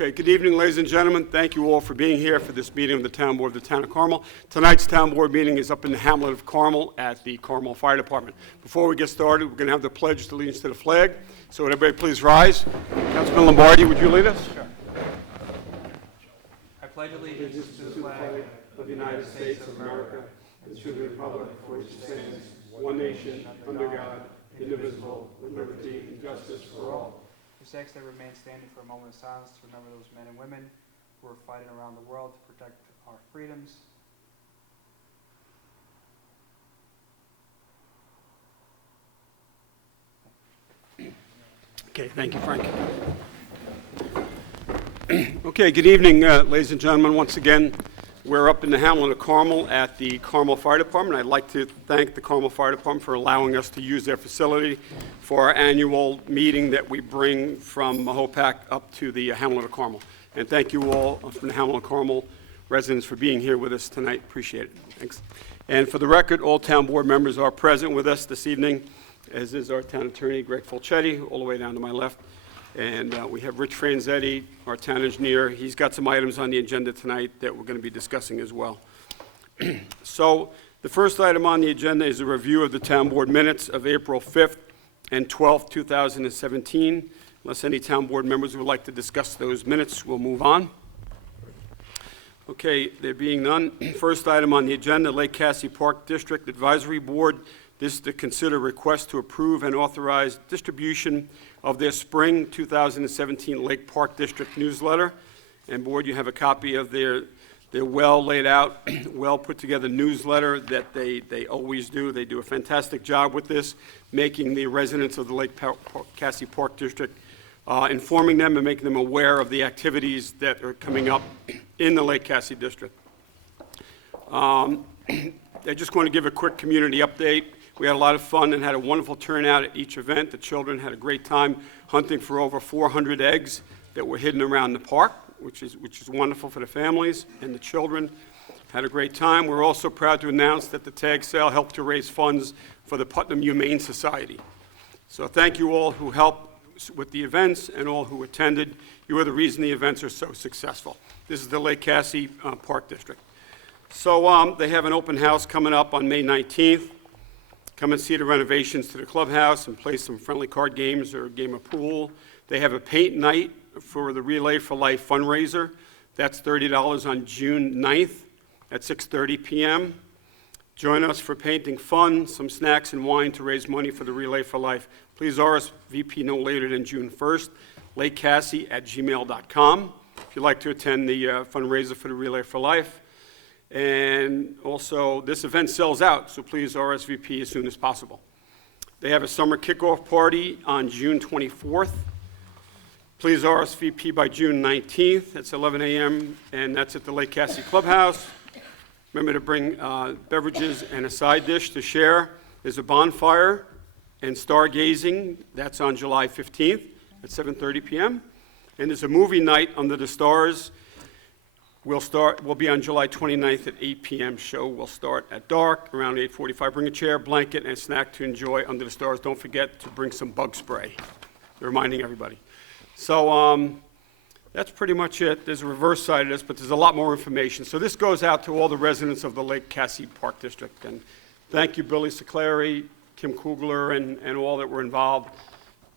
Okay, good evening, ladies and gentlemen. Thank you all for being here for this meeting of the Town Board of the Town of Carmel. Tonight's Town Board meeting is up in the hamlet of Carmel at the Carmel Fire Department. Before we get started, we're going to have the Pledge of Allegiance to the flag. So would everybody please rise? Councilman Lombardi, would you lead us? Sure. I pledge allegiance to the flag of the United States of America and to the republic for which it stands, one nation, under God, indivisible, with liberty and justice for all. This ask that remain standing for a moment of silence to remember those men and women who are fighting around the world to protect our freedoms. Okay, thank you, Frank. Okay, good evening, ladies and gentlemen. Once again, we're up in the hamlet of Carmel at the Carmel Fire Department. I'd like to thank the Carmel Fire Department for allowing us to use their facility for our annual meeting that we bring from Mahopac up to the hamlet of Carmel. And thank you all from the hamlet of Carmel residents for being here with us tonight. Appreciate it. Thanks. And for the record, all town board members are present with us this evening, as is our town attorney, Greg Fulchetti, all the way down to my left. And we have Rich Franzetti, our town engineer. He's got some items on the agenda tonight that we're going to be discussing as well. So the first item on the agenda is a review of the town board minutes of April 5th and 12th, 2017. Unless any town board members would like to discuss those minutes, we'll move on. Okay, there being none, first item on the agenda, Lake Cassie Park District Advisory Board. This is to consider request to approve and authorize distribution of their spring 2017 Lake Park District newsletter. And board, you have a copy of their well laid out, well put together newsletter that they always do. They do a fantastic job with this, making the residents of the Lake Cassie Park District, informing them and making them aware of the activities that are coming up in the Lake Cassie District. I just want to give a quick community update. We had a lot of fun and had a wonderful turnout at each event. The children had a great time hunting for over 400 eggs that were hidden around the park, which is wonderful for the families, and the children had a great time. We're also proud to announce that the tag sale helped to raise funds for the Putnam Humane Society. So thank you all who helped with the events and all who attended. You are the reason the events are so successful. This is the Lake Cassie Park District. So they have an open house coming up on May 19th. Come and see the renovations to the clubhouse and play some friendly card games or a game of pool. They have a paint night for the Relay for Life fundraiser. That's $30 on June 9th at 6:30 p.m. Join us for painting fun, some snacks and wine to raise money for the Relay for Life. Please RSVP no later than June 1st, lakecassie@gmail.com if you'd like to attend the fundraiser for the Relay for Life. And also, this event sells out, so please RSVP as soon as possible. They have a summer kickoff party on June 24th. Please RSVP by June 19th. It's 11 a.m., and that's at the Lake Cassie Clubhouse. Remember to bring beverages and a side dish to share. There's a bonfire and stargazing. That's on July 15th at 7:30 p.m. And there's a movie night under the stars. We'll be on July 29th at 8 p.m. Show will start at dark, around 8:45. Bring a chair, blanket, and a snack to enjoy under the stars. Don't forget to bring some bug spray. Reminding everybody. So that's pretty much it. There's a reverse side of this, but there's a lot more information. So this goes out to all the residents of the Lake Cassie Park District. And thank you, Billy Siclari, Kim Kugler, and all that were involved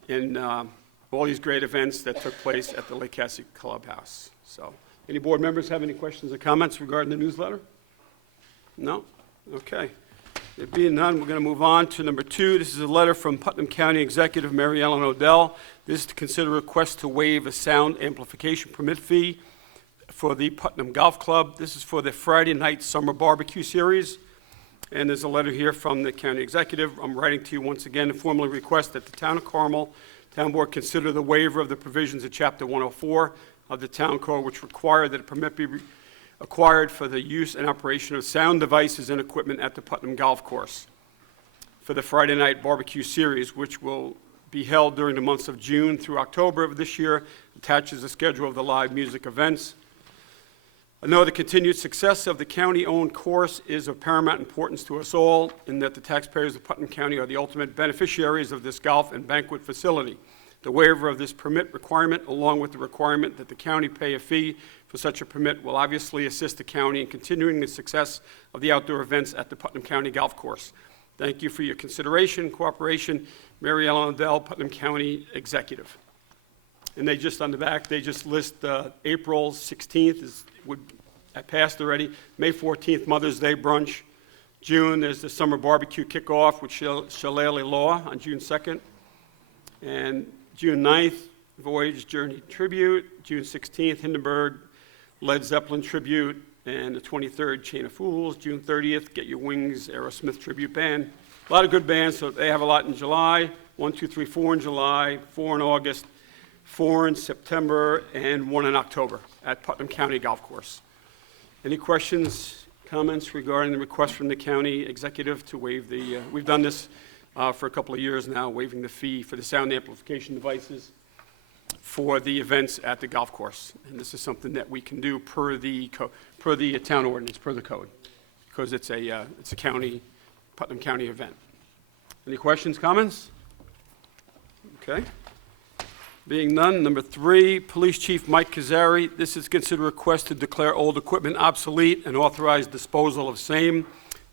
in all these great events that took place at the Lake Cassie Clubhouse. So. Any board members have any questions or comments regarding the newsletter? No? Okay. There being none, we're going to move on to number 2. This is a letter from Putnam County Executive Mary Ellen Odell. This is to consider a request to waive a sound amplification permit fee for the Putnam Golf Club. This is for the Friday night summer barbecue series. And there's a letter here from the county executive. I'm writing to you once again to formally request that the town of Carmel Town Board consider the waiver of the provisions of Chapter 104 of the Town Code, which require that a permit be acquired for the use and operation of sound devices and equipment at the Putnam Golf Course for the Friday night barbecue series, which will be held during the months of June through October of this year. Attaches a schedule of the live music events. I know the continued success of the county-owned course is of paramount importance to us all, in that the taxpayers of Putnam County are the ultimate beneficiaries of this golf and banquet facility. The waiver of this permit requirement, along with the requirement that the county pay a fee for such a permit, will obviously assist the county in continuing the success of the outdoor events at the Putnam County Golf Course. Thank you for your consideration and cooperation. Mary Ellen Odell, Putnam County Executive. And they just, on the back, they just list April 16th, I passed already, May 14th, Mother's Day brunch. June, there's the summer barbecue kickoff with Shillelagh Law on June 2nd. And June 9th, Voyage Journey Tribute. June 16th, Hindenburg Led Zeppelin Tribute. And the 23rd, Chain of Fools. June 30th, Get Your Wings Aerosmith Tribute Band. A lot of good bands, so they have a lot in July. 1, 2, 3, 4 in July, 4 in August, 4 in September, and 1 in October at Putnam County Golf Course. Any questions, comments regarding the request from the county executive to waive the, we've done this for a couple of years now, waiving the fee for the sound amplification devices for the events at the golf course. And this is something that we can do per the town ordinance, per the code, because it's a county, Putnam County event. Any questions, comments? Okay. Being none, number 3, Police Chief Mike Kazari. This is considered a request to declare old equipment obsolete and authorize disposal of same.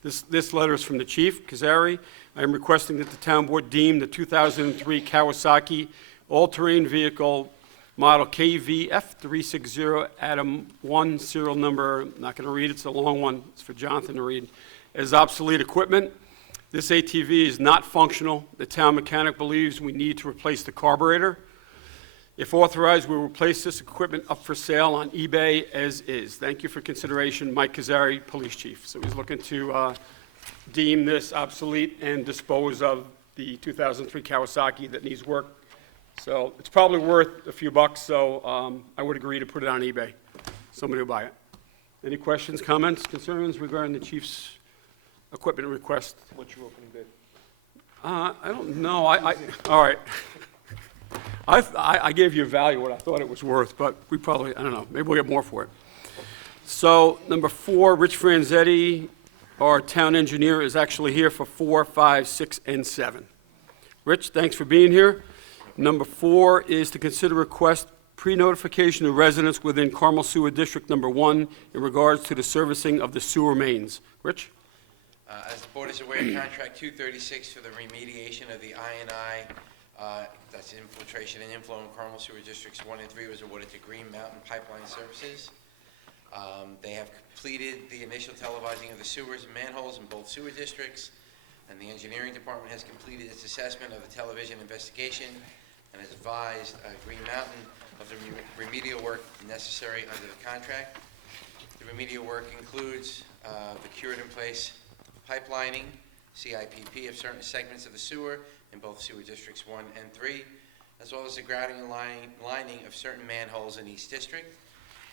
This letter is from the Chief, Kazari. I am requesting that the town board deem the 2003 Kawasaki all-terrain vehicle model KVF360 Atom 1 serial number, I'm not going to read it, it's a long one, it's for Jonathan to read, as obsolete equipment. This ATV is not functional. The town mechanic believes we need to replace the carburetor. If authorized, we will place this equipment up for sale on eBay as is. Thank you for consideration, Mike Kazari, Police Chief. So he's looking to deem this obsolete and dispose of the 2003 Kawasaki that needs work. So it's probably worth a few bucks, so I would agree to put it on eBay. Somebody will buy it. Any questions, comments, concerns regarding the chief's equipment request? What's your opening bid? I don't know. All right. I gave you a value what I thought it was worth, but we probably, I don't know, maybe we'll get more for it. So number 4, Rich Franzetti, our town engineer, is actually here for 4, 5, 6, and 7. Rich, thanks for being here. Number 4 is to consider request pre-notification of residents within Carmel Sewer District Number 1 in regards to the servicing of the sewer mains. Rich? As the board is aware, contract 236 for the remediation of the I&I, that's infiltration and inflow in Carmel Sewer Districts 1 and 3, was awarded to Green Mountain Pipeline Services. They have completed the initial televising of the sewers and manholes in both sewer districts, and the engineering department has completed its assessment of the television investigation and has advised Green Mountain of the remedial work necessary under the contract. The remedial work includes the cured-in-place pipelining, CIPP of certain segments of the sewer in both sewer districts 1 and 3, as well as the grouting and lining of certain manholes in each district.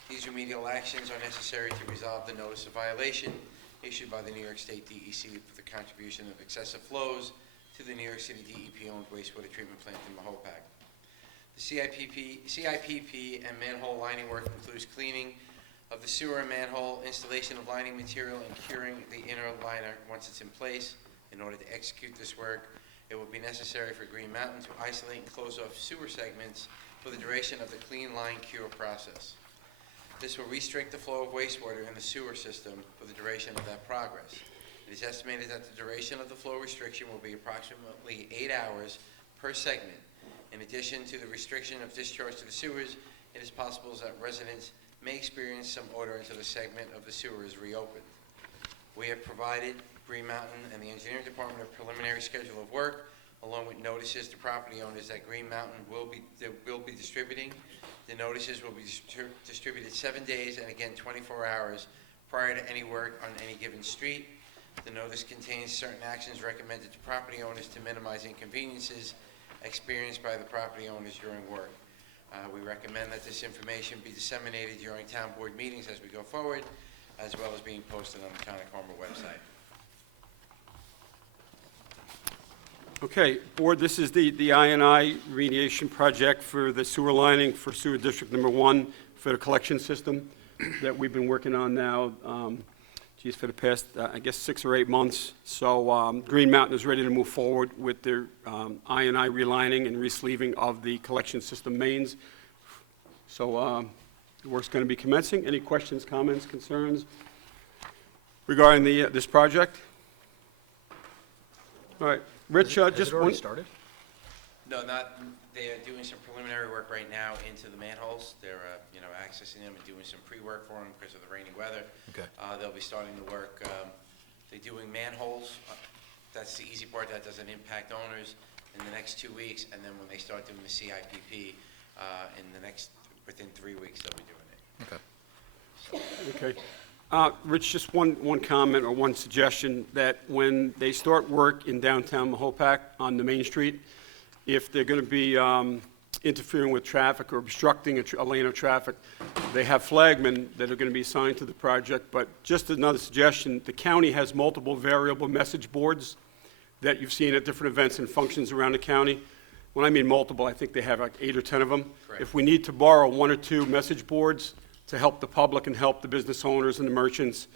These remedial actions are necessary to resolve the notice of violation issued by the New York State DEC for the contribution of excessive flows to the New York City DEP-owned wastewater treatment plant in Mahopac. The CIPP and manhole lining work includes cleaning of the sewer and manhole, installation of lining material, and curing the inner liner once it's in place. In order to execute this work, it will be necessary for Green Mountain to isolate and close off sewer segments for the duration of the clean line cure process. This will restrict the flow of wastewater in the sewer system for the duration of that progress. It is estimated that the duration of the flow restriction will be approximately 8 hours per segment. In addition to the restriction of discharge to the sewers, it is possible that residents may experience some odor until the segment of the sewer is reopened. We have provided Green Mountain and the engineering department a preliminary schedule of work, along with notices to property owners that Green Mountain will be distributing. The notices will be distributed 7 days and again 24 hours prior to any work on any given street. The notice contains certain actions recommended to property owners to minimize inconveniences experienced by the property owners during work. We recommend that this information be disseminated during town board meetings as we go forward, as well as being posted on the Town of Carmel website. Okay, board, this is the I&I remediation project for the sewer lining for sewer district number 1 for the collection system that we've been working on now. for the past, I guess, 6 or 8 months. So Green Mountain is ready to move forward with their I&I relining and resleeving of the collection system mains. So the work's going to be commencing. Any questions, comments, concerns regarding this project? All right, Rich, Has just it already one. started? No, they are doing some preliminary work right now into the manholes. They're, accessing them and doing some pre-work for them because of the rainy weather. Okay. They'll be starting the work. They're doing manholes. That's the easy part. That doesn't impact owners in the next 2 weeks. And then when they start doing the CIPP, within 3 weeks, they'll be doing it. Okay. Okay. Rich, just one comment or one suggestion, that when they start work in downtown Mahopac on the Main Street, if they're going to be interfering with traffic or obstructing a lane of traffic, they have flagmen that are going to be assigned to the project. But just another suggestion, the county has multiple variable message boards that you've seen at different events and functions around the county. When I mean multiple, I think they have like 8 or 10 of them. Correct. If we need to borrow 1 or 2 message boards to help the public and help the business owners and the merchants,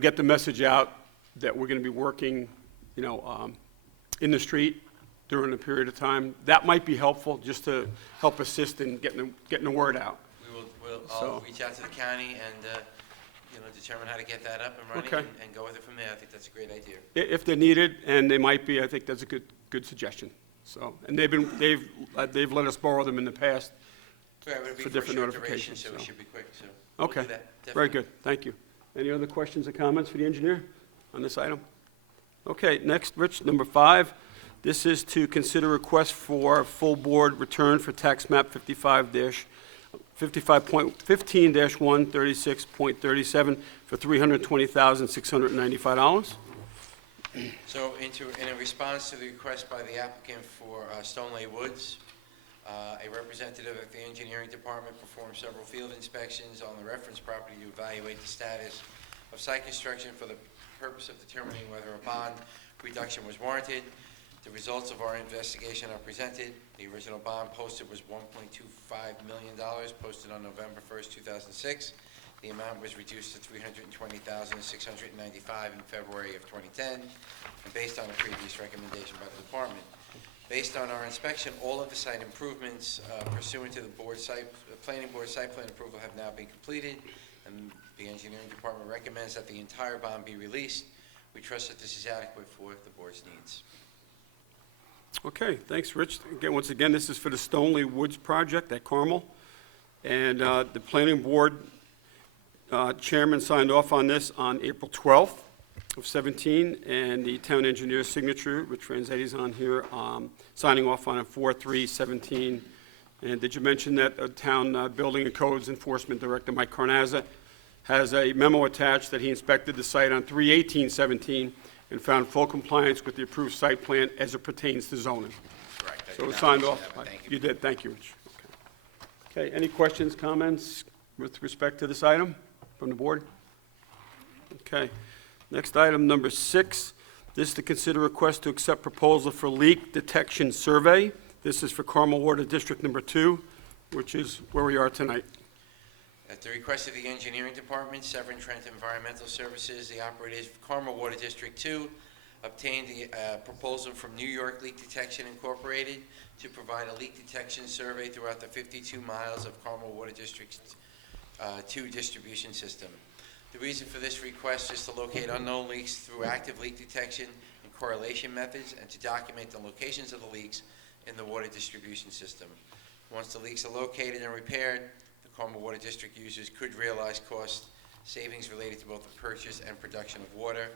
get the message out that we're going to be working, in the street during a period of time, that might be helpful, just to help assist in getting the word out. I'll So- reach out to the county and, determine how to get that up and running Okay. and go with it from there. I think that's a great idea. If they're needed, and they might be, I think that's a good suggestion. So, and they've let us borrow them in the past. Yeah, it'll be For for a different short duration, notifications, so it so. should be quick, so. we'll do Okay, that, very definitely. good, thank you. Any other questions or comments for the engineer on this item? Okay, next, Rich, number 5. This is to consider request for full board return for tax map 55.15-1, 36.37 for $320,695. So in response to the request by the applicant for Stoneleigh Woods, a representative of the engineering department performed several field inspections on the reference property to evaluate the status of site construction for the purpose of determining whether a bond reduction was warranted. The results of our investigation are presented. The original bond posted was $1.25 million, posted on November 1st, 2006. The amount was reduced to $320,695 in February of 2010, and based on a previous recommendation by the department. Based on our inspection, all of the site improvements pursuant to the planning board site plan approval have now been completed, and the engineering department recommends that the entire bond be released. We trust that this is adequate for the board's needs. Okay, thanks, Rich. Again, once again, this is for the Stoneleigh Woods project at Carmel. And the planning board chairman signed off on this on April 12th of 17, and the town engineer's signature, which Franzetti's on here, signing off on it 4/3/17. And did you mention that town building and codes enforcement director, Mike Carnazza, has a memo attached that he inspected the site on 3/18/17 and found full compliance with the approved site plan as it pertains to zoning. Correct. I So did it's not signed mention off. that, but thank you. You did, thank you, Rich. Okay, any questions, comments with respect to this item from the board? Okay, next item, number 6. This is to consider request to accept proposal for leak detection survey. This is for Carmel Water District number 2, which is where we are tonight. At the request of the engineering department, Severn Trent Environmental Services, the operators of Carmel Water District 2 obtained the proposal from New York Leak Detection Incorporated to provide a leak detection survey throughout the 52 miles of Carmel Water District 2 distribution system. The reason for this request is to locate unknown leaks through active leak detection and correlation methods, and to document the locations of the leaks in the water distribution system. Once the leaks are located and repaired, the Carmel Water District users could realize cost savings related to both the purchase and production of water.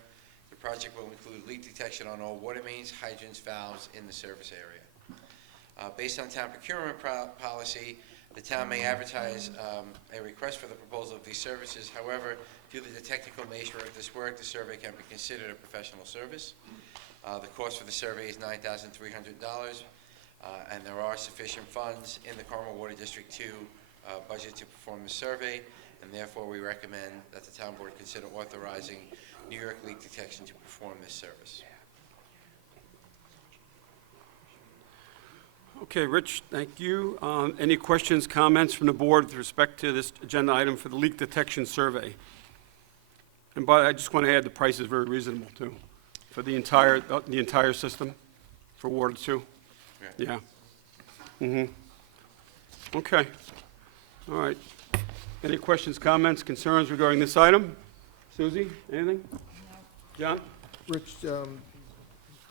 The project will include leak detection on all water mains, hydrants, valves in the service area. Based on town procurement policy, the town may advertise a request for the proposal of these services. However, due to the technical nature of this work, the survey can be considered a professional service. The cost for the survey is $9,300, and there are sufficient funds in the Carmel Water District 2 budget to perform the survey, and therefore we recommend that the town board consider authorizing New York Leak Detection to perform this service. Okay, Rich, thank you. Any questions, comments from the board with respect to this agenda item for the leak detection survey? And but I just want to add, the price is very reasonable, too, for the entire system, for water, too. Yeah. Okay. All right. Any questions, comments, concerns regarding this item? Susie, anything? John? Rich,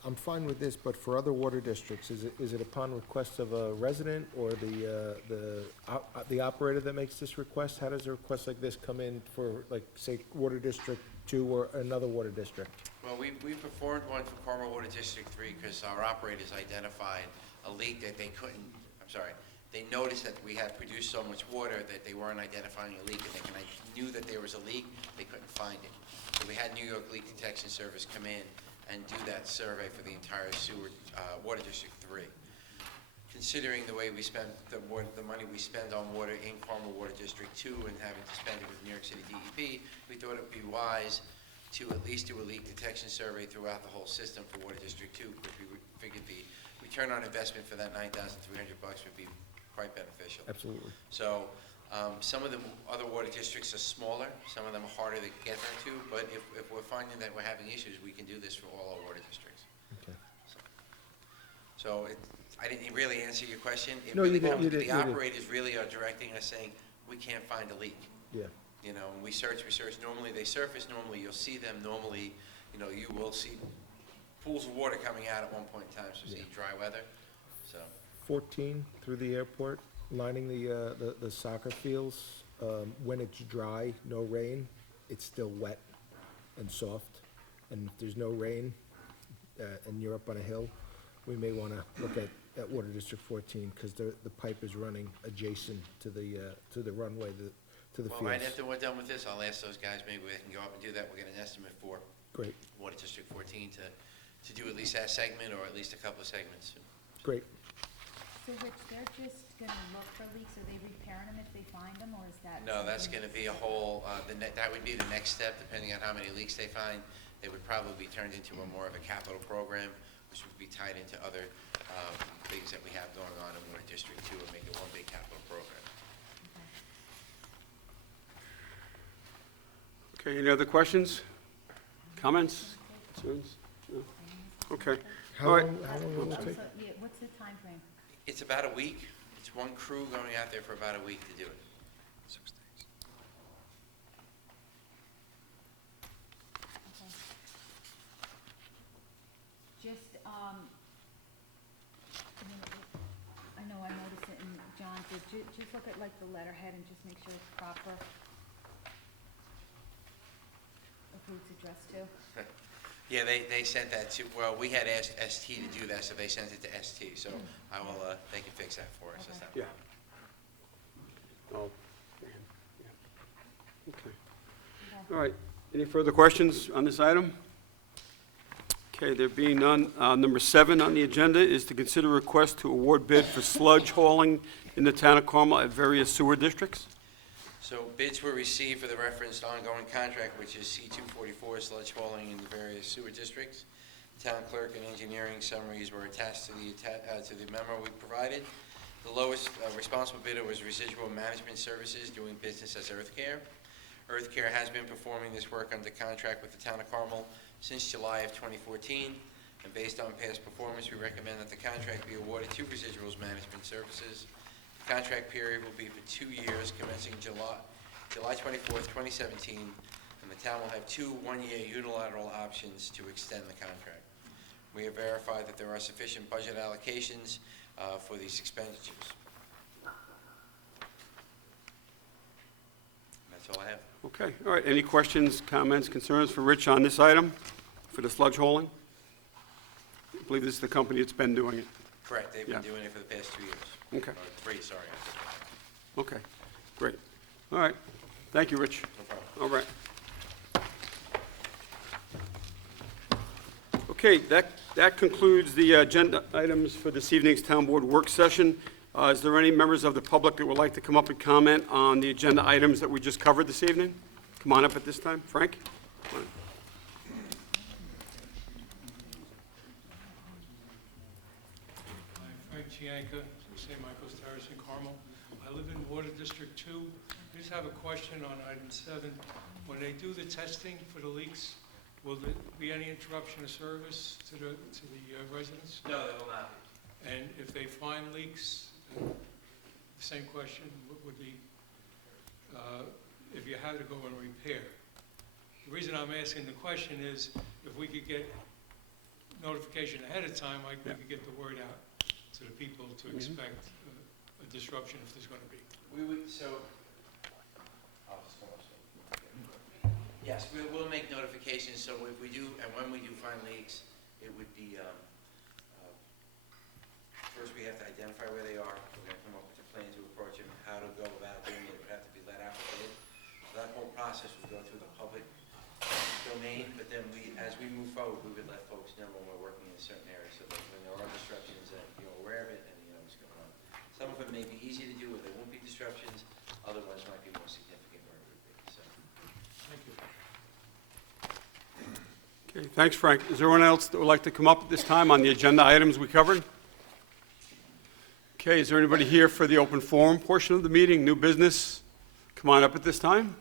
I'm fine with this, but for other water districts, is it upon request of a resident or the operator that makes this request? How does a request like this come in for, like, say, Water District 2 or another water district? Well, we performed one for Carmel Water District 3 because our operators identified a leak that they couldn't, they noticed that we had produced so much water that they weren't identifying a leak, and they knew that there was a leak, they couldn't find it. So we had New York Leak Detection Service come in and do that survey for the entire Water District 3. Considering the way we spent the money we spend on water in Carmel Water District 2 and having to spend it with New York City DEP, we thought it would be wise to at least do a leak detection survey throughout the whole system for Water District 2, because we figured the return on investment for that $9,300 would be quite beneficial. Absolutely. So some of the other water districts are smaller, some of them are harder to get into, but if we're finding that we're having issues, we can do this for all our water districts. Okay. So I didn't really answer your question. No, you did, you did, The you did. operators really are directing us saying, we can't find a leak. Yeah. You know, and we search, normally they surface, normally you'll see them, normally, you know, you will see pools of water coming out at one point in time, so see dry weather, so. 14 through the airport, lining the soccer fields. When it's dry, no rain, it's still wet and soft. And if there's no rain, and you're up on a hill, we may want to look at Water District 14, because the pipe is running adjacent to the runway, to the Well, fields. right after we're done with this, I'll ask those guys, maybe they can go up and do that, we'll get an estimate for Great, Water District 14 to do at least that segment, or at least a couple of segments. great. So Rich, they're just gonna look for leaks, are they repairing them if they find them, or is that? No, that's something- gonna be a whole, that would be the next step, depending on how many leaks they find. They would probably be turned into a more of a capital program, which would be tied into other things that we have going on in Water District 2 and make it one big capital program. Okay, any other questions, comments, concerns? No? Okay. How All right. long will it take? Also, yeah, what's the timeframe? It's about a week. It's one crew going out there for about a week to do it. 6 days. Okay. Just, I know I noticed it in John's, but just look at like the letterhead and just make sure it's proper. Of who it's addressed to. Yeah, they sent that to, well, we had asked ST to do that, so they sent it to ST. So I will, they can fix that for us. That's not a Yeah. problem. Oh, yeah. Okay. All right. Any further questions on this item? Okay, there being none, number 7 on the agenda is to consider a request to award bid for sludge hauling in the town of Carmel at various sewer districts. So bids were received for the referenced ongoing contract, which is C-244 sludge hauling in the various sewer districts. Town clerk and engineering summaries were attached to the memo we provided. The lowest responsible bidder was Residual Management Services, doing business as EarthCare. EarthCare has been performing this work under contract with the town of Carmel since July of 2014, and based on past performance, we recommend that the contract be awarded to Residuals Management Services. The contract period will be for 2 years, commencing July 24th, 2017, and the town will have 2 one-year unilateral options to extend the contract. We have verified that there are sufficient budget allocations for these expenditures. That's all I have. Okay, all right. Any questions, comments, concerns for Rich on this item, for the sludge hauling? I believe this is the company that's been doing it. Correct, they've Yeah. been doing it for the past 2 years. Okay. Or 3, sorry. Okay, great. All right. Thank you, Rich. No problem. All right. Okay, that concludes the agenda items for this evening's Town Board work session. Is there any members of the public that would like to come up and comment on the agenda items that we just covered this evening? Come on up at this time. Frank? Come on. Frank Chianca, St. Michael's Terrace in Carmel. I live in Water District 2. I just have a question on item 7. When they do the testing for the leaks, will there be any interruption of service to the residents? No, they will not. And if they find leaks, the same question would be, if you had to go and repair. The reason I'm asking the question is, if we could get notification ahead of time, we could get the word out to the people to expect a disruption if there's going to be. We would, so, I'll just come up. Yes, we'll make notifications, so if we do, and when we do find leaks, it would be, first we have to identify where they are. We're going to come up with a plan to approach them, how to go about doing it. It would have to be let out for bid. So that whole process would go through the public domain, but then as we move forward, we would let folks know when we're working in a certain area, so that when there are disruptions, that you're aware of it and you know what's going on. Some of it may be easy to do where there won't be disruptions, other ones might be more significant where it would be, so. Thank you. Okay, thanks, Frank. Is there anyone else that would like to come up at this time on the agenda items we covered? Okay, is there anybody here for the open forum portion of the meeting, new business? Come on up at this time.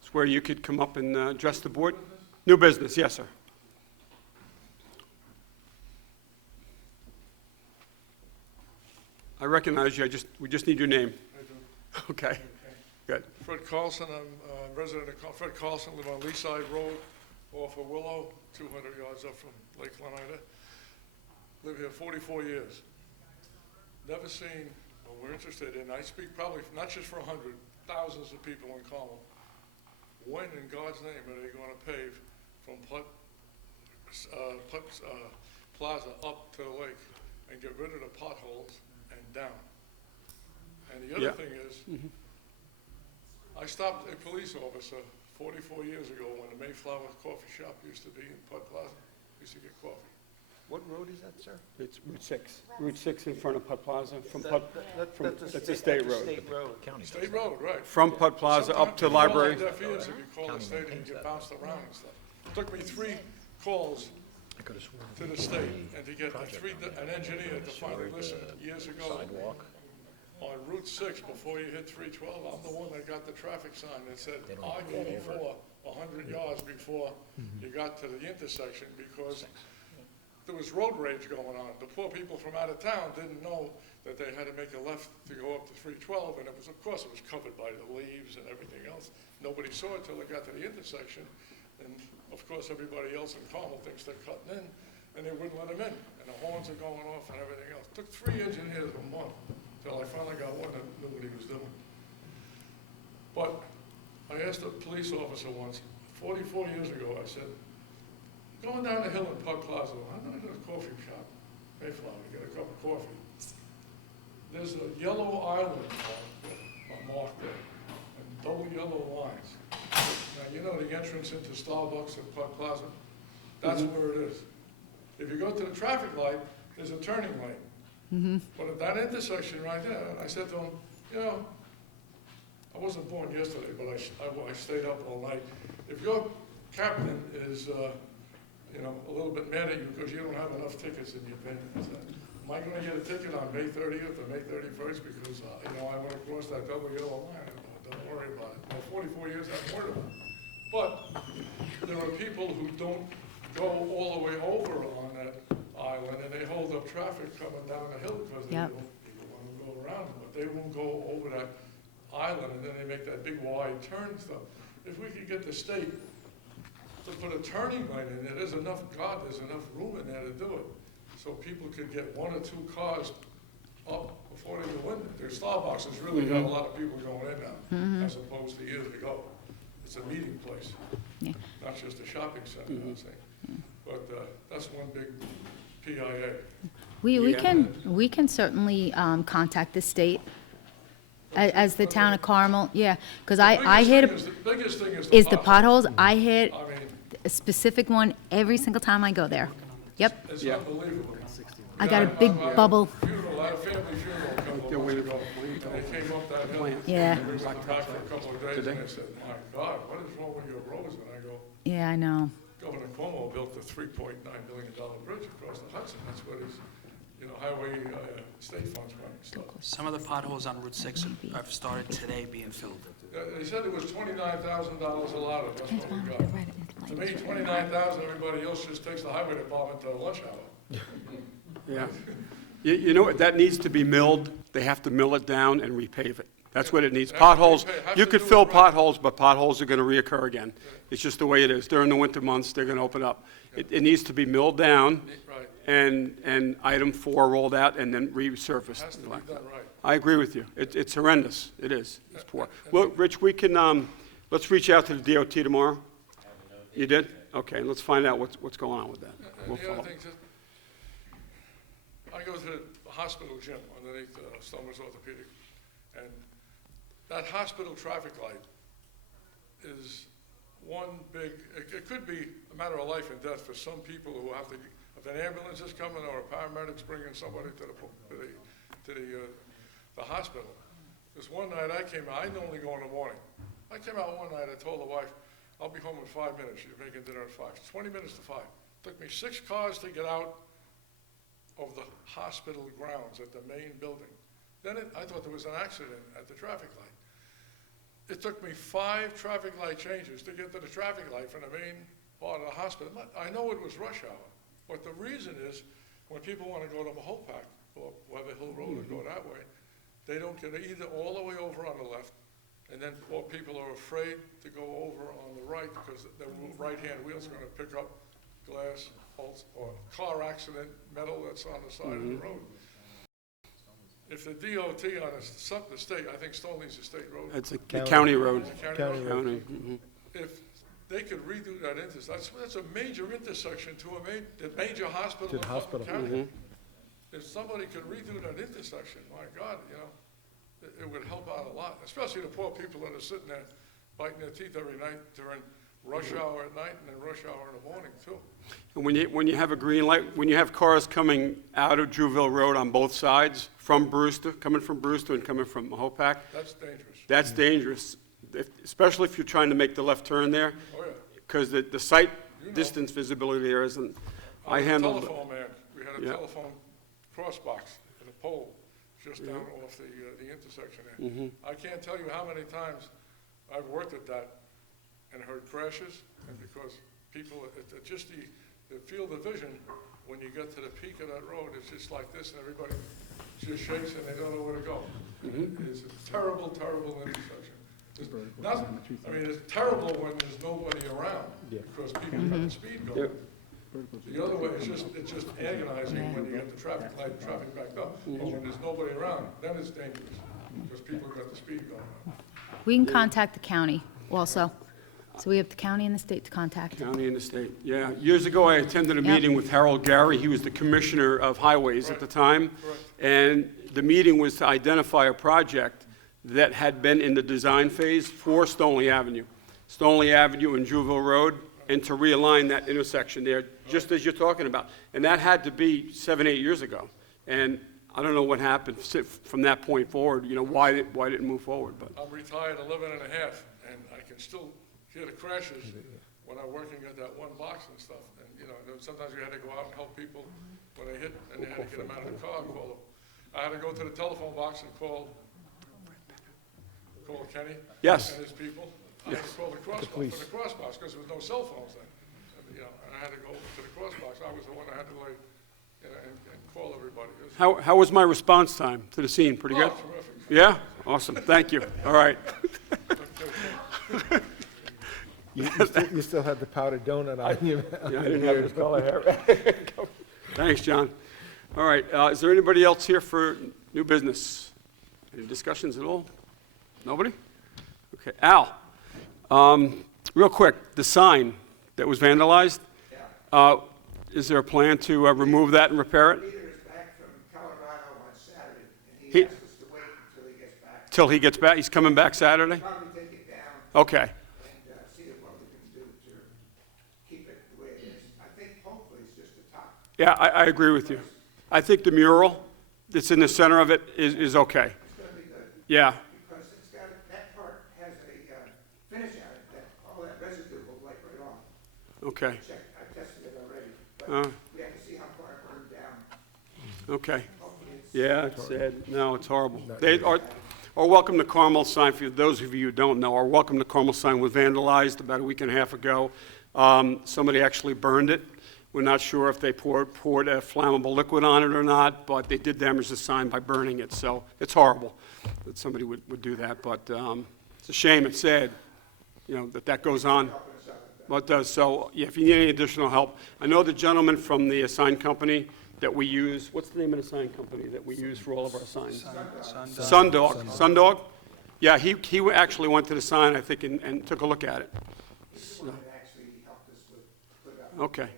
It's where you could come up and address the board. New business, yes, sir. I recognize you, we just need your name. I do. Okay, good. Fred Carlson, I'm resident of Fred Carlson, live on Leaside Road off of Willow, 200 yards up from Lake Lenida. Live here 44 years. Never seen what we're interested in. I speak probably not just for 100, thousands of people in Carmel. When in God's name are they going to pave from Plaza up to the lake and get rid of the potholes and down? And the other thing is, I stopped a police officer 44 years ago when the Mayflower Coffee Shop used to be in Putt Plaza. Used to get coffee. What road is that, sir? It's Route 6. Route 6 in front of Putt Plaza, from Putt, that's a state road. State road. State road, right. From Putt Plaza up to Library. Sometimes you fall on deaf ears if you call the state and you get bounced around and stuff. It took me 3 calls to the state and to get an engineer to finally listen years ago. On Route 6, before you hit 312, I'm the one that got the traffic sign that said I-84 100 yards before you got to the intersection, because there was road rage going on. The poor people from out of town didn't know that they had to make a left to go up to 312, and it was, of course, it was covered by the leaves and everything else. Nobody saw it till they got to the intersection, and of course, everybody else in Carmel thinks they're cutting in, and they wouldn't let them in, and the horns are going off and everything else. It took 3 engineers a month till I finally got one that knew what he was doing. But I asked a police officer once, 44 years ago, I said, going down the hill in Putt Plaza, I'm going to a coffee shop, Mayflower, to get a cup of coffee. There's a yellow island marked there, and double yellow lines. Now, you know the entrance into Starbucks at Putt Plaza? That's where it is. If you go to the traffic light, there's a turning lane. But at that intersection right there, I said to him, you know, I wasn't born yesterday, but I stayed up all night. If your captain is, you know, a little bit mad at you because you don't have enough tickets in your opinion, I said, am I going to get a ticket on May 30th or May 31st because, you know, I went across that double yellow line? Don't worry about it. Now, 44 years, I haven't worried about it. But there are people who don't go all the way over on that island, and they hold up traffic coming down the hill because they don't want to go around, but they won't go over that island, and then they make that big wide turn and stuff. If we could get the state to put a turning lane in there, there's enough room in there to do it, so people could get 1 or 2 cars up before they go in. Their Starbucks has really got a lot of people going in now, as opposed to years ago. It's a meeting place, not just a shopping center, I was saying. But that's one big PIA. We can certainly contact the state as the town of Carmel, because I hit, The biggest thing is the potholes. I hit I mean, a specific one every single time I go there. Yep, it's unbelievable. I got a big bubble. Funeral, I had a family funeral a couple of months ago, and they came up that hill. Yeah. They went back for a couple of days, and they said, my God, what is wrong with your roads? And I go, Yeah, I know. Governor Cuomo built a $3.9 billion bridge across the Hudson. That's what he's highway, state funds money, stuff. Some of the potholes on Route 6 have started today being filled. They said it was $29,000 allotted, that's what we got. To me, 29,000, everybody else just takes the highway department to lunch hour. Yeah. You know what, that needs to be milled. They have to mill it down and repave it. That's what it needs. Have to Potholes, repave- have you to could do it fill right. potholes, but potholes are going to reoccur again. It's just the way it is. During the winter months, they're going to open up. It needs to be milled down Right, and item 4 rolled out and then resurfaced. has to be done right. I agree with you. It's horrendous. It is. It's poor. Well, Rich, we can, let's reach out to the DOT tomorrow. You did? Okay, let's find out what's going on with that. And We'll the other follow. thing is, I go to the hospital gym underneath Stoneman's Orthopedic, and that hospital traffic light is one big, it could be a matter of life and death for some people who have to, if an ambulance is coming or a paramedic's bringing somebody to the hospital. This one night I came out, I normally go in the morning. I came out one night, I told the wife, I'll be home in 5 minutes, you're making dinner at 5. 20 minutes to 5. Took me 6 cars to get out of the hospital grounds at the main building. Then I thought there was an accident at the traffic light. It took me 5 traffic light changes to get to the traffic light from the main part of the hospital. I know it was rush hour, but the reason is when people want to go to Mahopac or Weather Hill Road or go that way, they don't get either all the way over on the left, and then or people are afraid to go over on the right because the right-hand wheel's going to pick up glass, or car accident, metal that's on the side of the road. If the DOT on the state, I think Stoney's a state road. It's a county road. It's a County road. County, mhm. If they could redo that intersection, that's a major intersection to the major hospital To in the Putnam hospital. County. If somebody could redo that intersection, my God, it would help out a lot, especially the poor people that are sitting there biting their teeth every night during rush hour at night and then rush hour in the morning too. And when you have a green light, when you have cars coming out of Juville Road on both sides, from Brewster, coming from Brewster and coming from Mahopac, That's dangerous. that's dangerous, especially if you're trying to make the left turn there, Oh, yeah. because the sight You know. distance visibility there isn't, I was a handled it. telephone man. We had a Yeah. telephone cross box and a pole just down off the intersection there. Mm-hmm. I can't tell you how many times I've worked at that and heard crashes, and because people, just the field of vision, when you get to the peak of that road, it's just like this, and everybody just shakes and they don't know where to go. Mm-hmm. It's a terrible, terrible intersection. It's terrible when there's nobody around, Yeah. because people got the speed going. Yep. The other way, it's just agonizing when you get the traffic light, traffic backed up. But when there's nobody around, then it's dangerous, because people got the speed going. We can contact the county also. So we have the county and the state to contact. County and the state, yeah. Years ago, I attended a Yep. meeting with Harold Gary. He was the commissioner of highways at the time. Correct. And the meeting was to identify a project that had been in the design phase for Stoneleigh Avenue. Stoneleigh Avenue and Juville Road, and to realign that intersection there, just as you're talking about. And that had to be 7, 8 years ago. And I don't know what happened from that point forward, why it didn't move forward, but. I'm retired 11 and a half, and I can still hear the crashes when I'm working at that one box and stuff. And, sometimes we had to go out and help people when they hit, and they had to get them out of the car and call them. I had to go to the telephone box and call Kenny. Yes. And his people. I had to call the cross box, for the cross box, because there was no cell phones then. And I had to go to the cross box. I was the one that had to and call everybody. It was- How was my response time to the scene? Pretty good? Oh, terrific. Yeah? Awesome, thank you. All right. You still have the powdered donut on you. Yeah, I didn't have this color hair. Thanks, John. All right, is there anybody else here for new business? Any discussions at all? Nobody? Okay, Al, real quick, the sign that was vandalized, is there a plan to remove that and repair it? Peter is back from Colorado on Saturday, and He- he asked us to wait until he gets back. Till he gets back, he's coming back Saturday? Probably take it down Okay, and see what we can do to keep it the way it is. I think hopefully it's just the top. yeah, I agree with you. I think the mural that's in the center of it is okay. It's gonna be good, Yeah, because it's got, that part has a finish on it, that all that residue will wipe right off. okay. I tested it already, Uh. but we have to see how far it burned down. Okay. Yeah, it's sad. No, it's horrible. Our Welcome to Carmel sign, for those of you who don't know, our Welcome to Carmel sign was vandalized about a week and a half ago. Somebody actually burned it. We're not sure if they poured a flammable liquid on it or not, but they did damage the sign by burning it. So it's horrible that somebody would do that, but it's a shame. It's sad, that goes on. Well, it does. So, yeah, if you need any additional help, I know the gentleman from the sign company that we use, what's the name of the sign company that we use for all of our signs? Sundog. Sundog? Yeah, he actually went to the sign, I think, and took a look at it. Okay.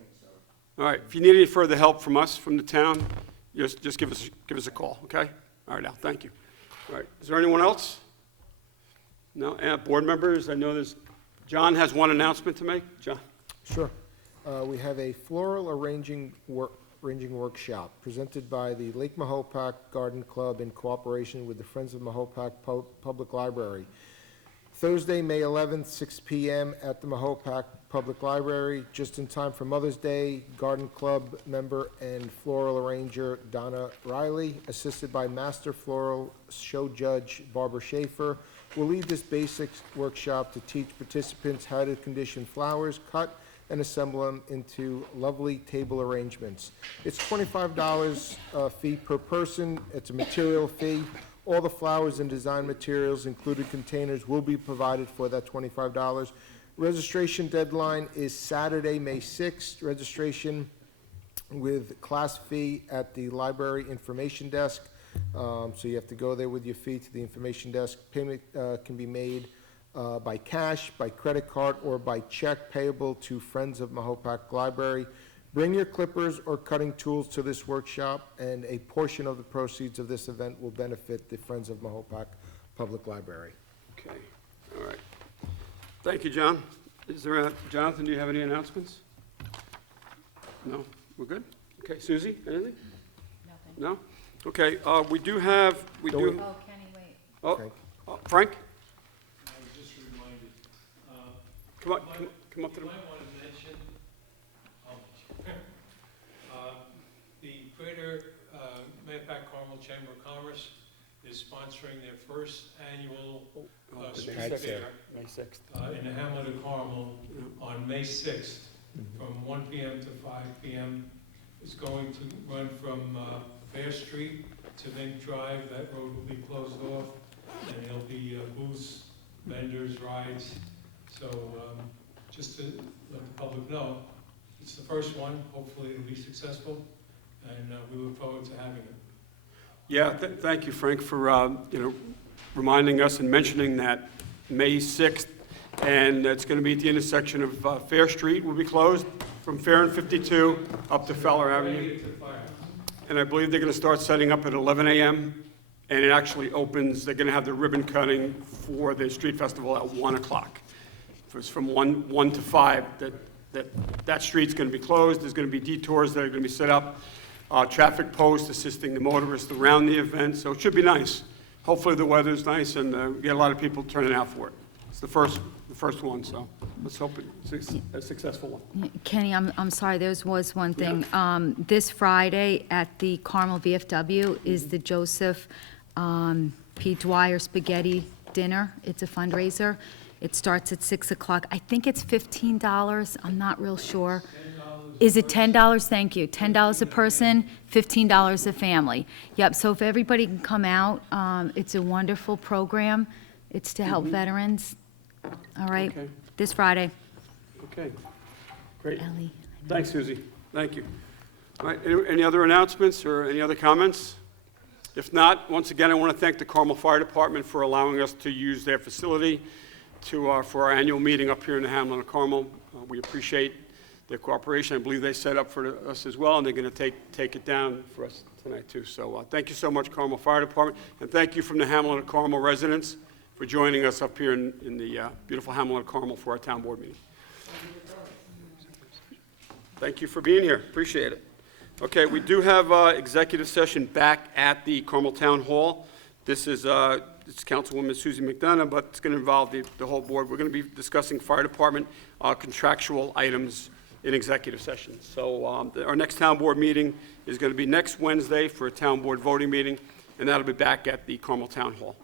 All right. If you need any further help from us, from the town, just give us a call, okay? All right, Al, thank you. All right. Is there anyone else? No? Board members, I know John has one announcement to make. John? Sure. We have a floral arranging workshop presented by the Lake Mahopac Garden Club in cooperation with the Friends of Mahopac Public Library. Thursday, May 11th, 6 p.m. at the Mahopac Public Library, just in time for Mother's Day. Garden Club member and floral arranger Donna Riley, assisted by Master Floral Show Judge Barbara Schaefer, will lead this basics workshop to teach participants how to condition flowers, cut and assemble them into lovely table arrangements. It's $25 fee per person. It's a material fee. All the flowers and design materials, including containers, will be provided for that $25. Registration deadline is Saturday, May 6th. Registration with class fee at the library information desk. So you have to go there with your fee to the information desk. Payment can be made by cash, by credit card, or by check payable to Friends of Mahopac Library. Bring your clippers or cutting tools to this workshop, and a portion of the proceeds of this event will benefit the Friends of Mahopac Public Library. Okay. All right. Thank you, John. Jonathan, do you have any announcements? No? We're good? Okay. Susie, anything? Nothing. No? Okay. We do have, Oh, Kenny, wait. oh, Frank? Frank? I was just reminded. Come on, come up to the, You might want to mention, the Greater Mahopac Carmel Chamber of Commerce is sponsoring their first annual street fair May 6th. in the hamlet of Carmel on May 6th from 1 p.m. to 5 p.m. It's going to run from Fair Street to Mink Drive. That road will be closed off, and there'll be booths, vendors, rides. So just to let the public know, it's the first one. Hopefully it'll be successful, and we look forward to having it. Yeah, thank you, Frank, for, reminding us and mentioning that May 6th, and it's going to be at the intersection of Fair Street will be closed from Fair and 52 up to Fowler Avenue. And I believe they're going to start setting up at 11 a.m., and it actually opens, they're going to have the ribbon cutting for the street festival at 1 o'clock. It's from 1 to 5 that street's going to be closed. There's going to be detours that are going to be set up, traffic posts assisting the motorists around the event, so it should be nice. Hopefully the weather's nice, and we get a lot of people turning out for it. It's the first one, so let's hope it's a successful one. Kenny, I'm sorry, there was one thing. This Friday at the Carmel VFW is the Joseph P. Dwyer Spaghetti Dinner. It's a fundraiser. It starts at 6 o'clock. I think it's $15. I'm not real sure. Is it $10? Thank you. $10 a person, $15 a family. Yep, so if everybody can come out, it's a wonderful program. It's to help veterans. All right, Okay. this Friday. Okay, great. Ellie. Thanks, Susie. Thank you. All right, any other announcements or any other comments? If not, once again, I want to thank the Carmel Fire Department for allowing us to use their facility for our annual meeting up here in the hamlet of Carmel. We appreciate their cooperation. I believe they set up for us as well, and they're going to take it down for us tonight, too. So thank you so much, Carmel Fire Department, and thank you from the hamlet of Carmel residents for joining us up here in the beautiful hamlet of Carmel for our town board meeting. Thank you for being here. Appreciate it. Okay, we do have executive session back at the Carmel Town Hall. This is it's Councilwoman Susie McDonough, but it's going to involve the whole board. We're going to be discussing fire department contractual items in executive session. So our next town board meeting is going to be next Wednesday for a town board voting meeting, and that'll be back at the Carmel Town Hall.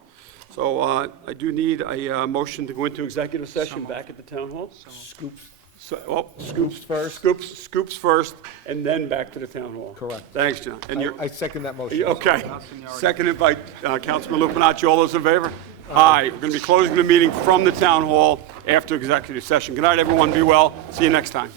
So I do need a motion to go into executive session back at the town hall. Scoops, Scoops first? Scoops first, and then back to the town hall. Correct. Thanks, John. And you're, I second that motion. okay. Seconded by Councilman Lupinacci. All those in favor? Aye. We're going to be closing the meeting from the town hall after executive session. Good night, everyone. Be well. See you next time.